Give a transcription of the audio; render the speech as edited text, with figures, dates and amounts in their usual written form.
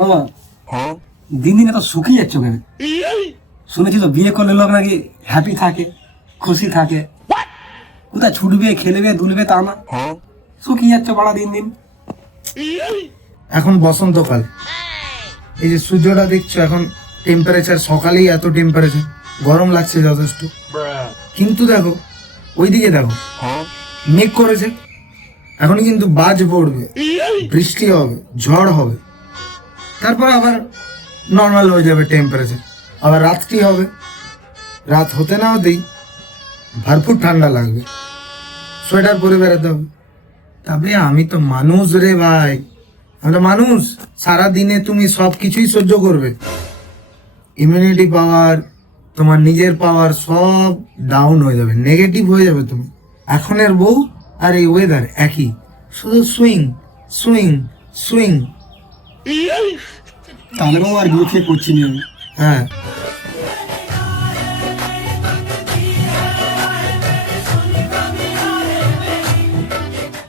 মামা দিন দিন এত শুকিয়ে যাচ্ছ কেন? শুনেছি তো বিয়ে করলে লোক নাকি হ্যাপি থাকে, খুশি থাকে, কোথায় ছুটবে খেলবে দুলবে তা না, শুকিয়ে যাচ্ছ বাড়া দিন দিন। এখন বসন্তকাল, এই যে সূর্যটা দেখছো, এখন টেম্পারেচার সকালেই এত টেম্পারেচার, গরম লাগছে যথেষ্ট। কিন্তু দেখো ওইদিকে দেখো, মেঘ করেছে, এখনই কিন্তু বাজ পড়বে, বৃষ্টি হবে, ঝড় হবে, তারপর আবার নর্মাল হয়ে যাবে টেম্পারেচার, আবার রাত্রি হবে, রাত হতে না হতেই ভরপুর ঠান্ডা লাগবে, সোয়েটার পরে বেড়াতে হবে। তবে আমি তো মানুষ রে ভাই, আমি তো মানুষ, সারা দিনে তুমি সব কিছুই সহ্য করবে, ইমিউনিটি পাওয়ার, তোমার নিজের পাওয়ার সব ডাউন হয়ে যাবে, নেগেটিভ হয়ে যাবে তুমি। এখনের বউ আর এই ওয়েদার একই, শুধু সুইং সুইং সুইং। তাহলে মামা আর বিয়ে ঠিক করছি নি আমি। হ্যাঁ